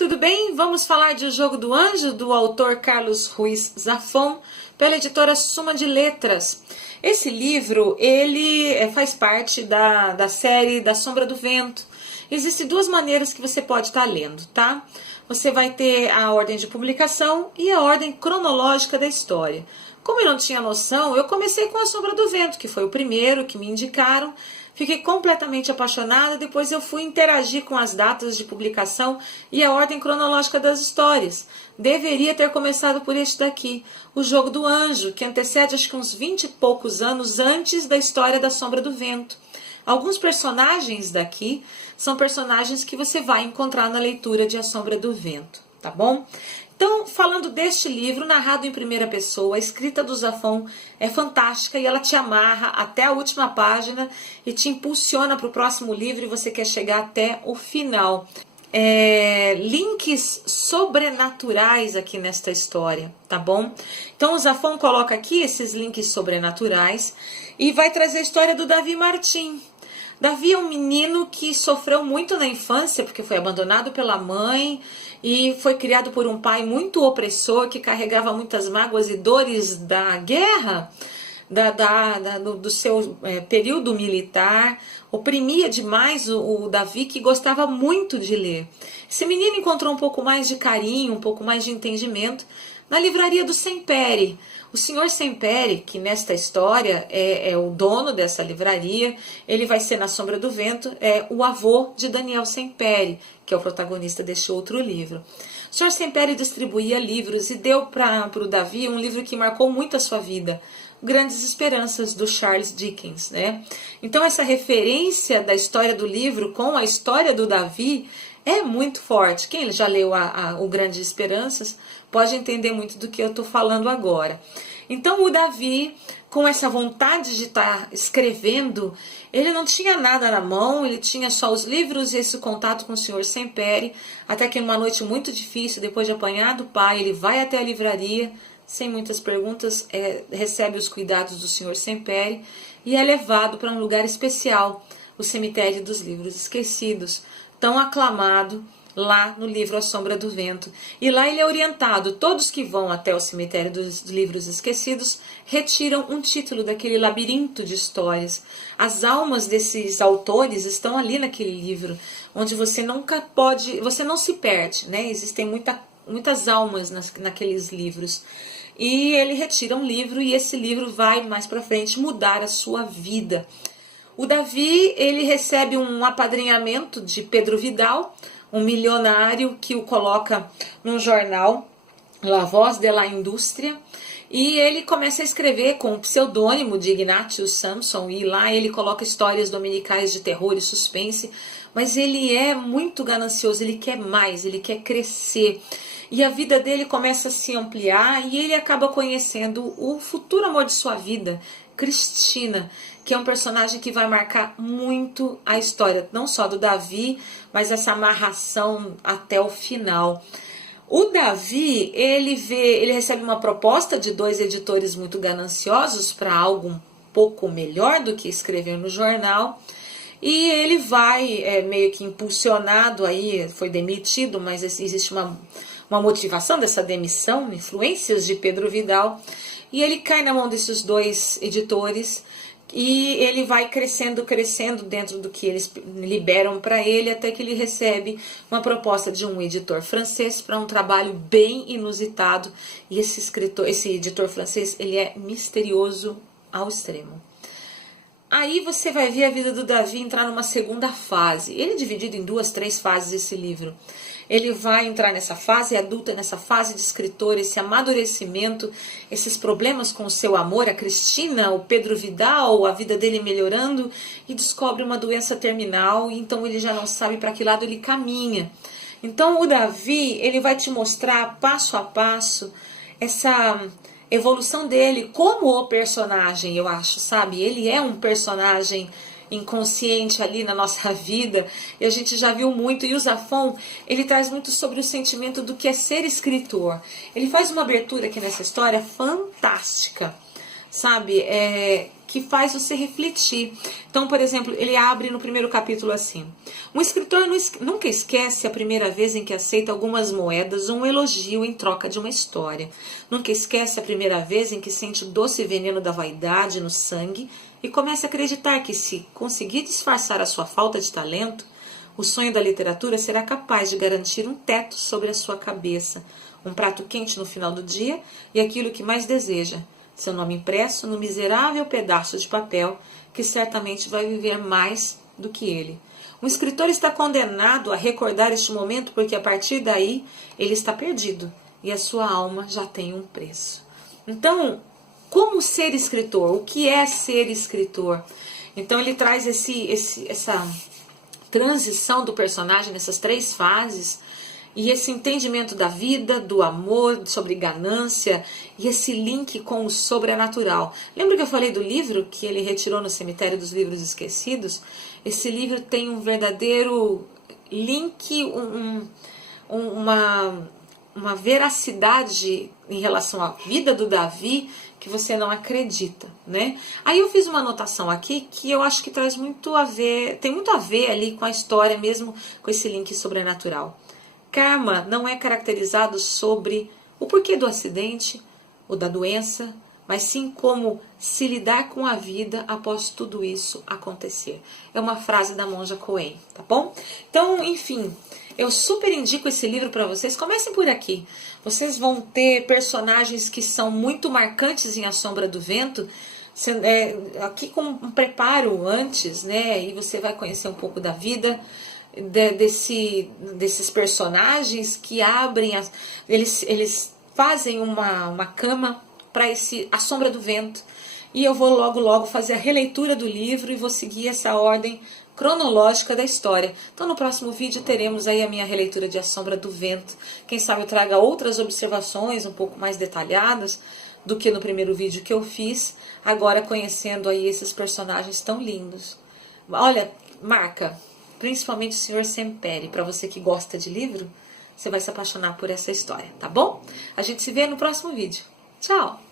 tudo bem? Vamos falar de O Jogo do Anjo, do autor Carlos Ruiz Zafón, pela editora Suma de Letras. Esse livro, ele faz parte da série Da Sombra do Vento. Existem duas maneiras que você pode estar lendo, tá? Você vai ter a ordem de publicação e a ordem cronológica da história. Como eu não tinha noção, eu comecei com A Sombra do Vento, que foi o primeiro que me indicaram. Fiquei completamente apaixonada, depois eu fui interagir com as datas de publicação e a ordem cronológica das histórias. Deveria ter começado por este daqui, O Jogo do Anjo, que antecede acho que uns 20 e poucos anos antes da história da Sombra do Vento. Alguns personagens daqui são personagens que você vai encontrar na leitura de A Sombra do Vento, tá bom? Então, falando deste livro, narrado em primeira pessoa, a escrita do Zafón é fantástica e ela te amarra até a última página e te impulsiona para o próximo livro e você quer chegar até o final. Links sobrenaturais aqui nesta história, tá bom? Então, o Zafón coloca aqui esses links sobrenaturais e vai trazer a história do Davi Martim. Davi é um menino que sofreu muito na infância, porque foi abandonado pela mãe e foi criado por um pai muito opressor, que carregava muitas mágoas e dores da guerra, do seu período militar. Oprimia demais o Davi, que gostava muito de ler. Esse menino encontrou um pouco mais de carinho, um pouco mais de entendimento na livraria do Sempere. O senhor Sempere, que nesta história é o dono dessa livraria, ele vai ser, na Sombra do Vento, o avô de Daniel Sempere, que é o protagonista deste outro livro. O senhor Sempere distribuía livros e deu para o Davi um livro que marcou muito a sua vida, Grandes Esperanças, do Charles Dickens, né? Então essa referência da história do livro com a história do Davi é muito forte. Quem já leu o Grandes Esperanças pode entender muito do que eu estou falando agora. Então o Davi, com essa vontade de estar escrevendo, ele não tinha nada na mão, ele tinha só os livros e esse contato com o senhor Sempere, até que numa noite muito difícil, depois de apanhar do pai, ele vai até a livraria, sem muitas perguntas, recebe os cuidados do senhor Sempere e é levado para um lugar especial, o Cemitério dos Livros Esquecidos, tão aclamado lá no livro A Sombra do Vento. E lá ele é orientado. Todos que vão até o Cemitério dos Livros Esquecidos retiram um título daquele labirinto de histórias. As almas desses autores estão ali naquele livro, onde você nunca pode, você não se perde, né? Existem muitas almas naqueles livros. E ele retira um livro e esse livro vai mais para frente mudar a sua vida. O Davi, ele recebe um apadrinhamento de Pedro Vidal, um milionário que o coloca num jornal, La Voz de la Indústria, e ele começa a escrever com o pseudônimo de Ignatius Samson, e lá ele coloca histórias dominicais de terror e suspense, mas ele é muito ganancioso, ele quer mais, ele quer crescer. E a vida dele começa a se ampliar e ele acaba conhecendo o futuro amor de sua vida, Cristina, que é um personagem que vai marcar muito a história, não só do Davi, mas essa amarração até o final. O Davi, ele recebe uma proposta de dois editores muito gananciosos para algo um pouco melhor do que escrever no jornal. E ele vai meio que impulsionado, aí foi demitido, mas existe uma motivação dessa demissão, influências de Pedro Vidal, e ele cai na mão desses dois editores e ele vai crescendo dentro do que eles liberam para ele, até que ele recebe uma proposta de um editor francês para um trabalho bem inusitado, e esse editor francês, ele é misterioso ao extremo. Aí você vai ver a vida do Davi entrar numa segunda fase. Ele é dividido em 2, 3 fases esse livro. Ele vai entrar nessa fase adulta, nessa fase de escritor, esse amadurecimento, esses problemas com o seu amor, a Cristina, o Pedro Vidal, a vida dele melhorando, e descobre uma doença terminal, e então ele já não sabe para que lado ele caminha. Então o Davi, ele vai te mostrar passo a passo essa evolução dele como o personagem, eu acho, sabe? Ele é um personagem inconsciente ali na nossa vida, e a gente já viu muito, e o Zafón, ele traz muito sobre o sentimento do que é ser escritor. Ele faz uma abertura aqui nessa história fantástica, sabe? que faz você refletir. Então, por exemplo, ele abre no primeiro capítulo assim: um escritor nunca esquece a primeira vez em que aceita algumas moedas ou um elogio em troca de uma história. Nunca esquece a primeira vez em que sente o doce veneno da vaidade no sangue e começa a acreditar que, se conseguir disfarçar a sua falta de talento, o sonho da literatura será capaz de garantir um teto sobre a sua cabeça, um prato quente no final do dia e aquilo que mais deseja: seu nome impresso no miserável pedaço de papel que certamente vai viver mais do que ele. Um escritor está condenado a recordar este momento porque a partir daí ele está perdido e a sua alma já tem um preço. Então, como ser escritor? O que é ser escritor? Então ele traz essa transição do personagem nessas 3 fases, e esse entendimento da vida, do amor, sobre ganância, e esse link com o sobrenatural. Lembra que eu falei do livro que ele retirou no Cemitério dos Livros Esquecidos? Esse livro tem um verdadeiro link, uma veracidade em relação à vida do Davi que você não acredita, né? Aí eu fiz uma anotação aqui que eu acho que traz muito a ver, tem muito a ver ali com a história mesmo, com esse link sobrenatural. Karma não é caracterizado sobre o porquê do acidente ou da doença, mas sim como se lidar com a vida após tudo isso acontecer. É uma frase da Monja Coen, tá bom? Então, enfim, eu super indico esse livro para vocês. Comecem por aqui. Vocês vão ter personagens que são muito marcantes em A Sombra do Vento, aqui com um preparo antes, né? E você vai conhecer um pouco da vida desses personagens que abrem, eles fazem uma cama para A Sombra do Vento, e eu vou logo fazer a releitura do livro e vou seguir essa ordem cronológica da história. Então no próximo vídeo teremos aí a minha releitura de A Sombra do Vento. Quem sabe eu traga outras observações um pouco mais detalhadas do que no primeiro vídeo que eu fiz, agora conhecendo aí esses personagens tão lindos. Olha, marca principalmente o Sr. Semperi. Para você que gosta de livro, você vai se apaixonar por essa história, tá bom? A gente se vê no próximo vídeo. Tchau!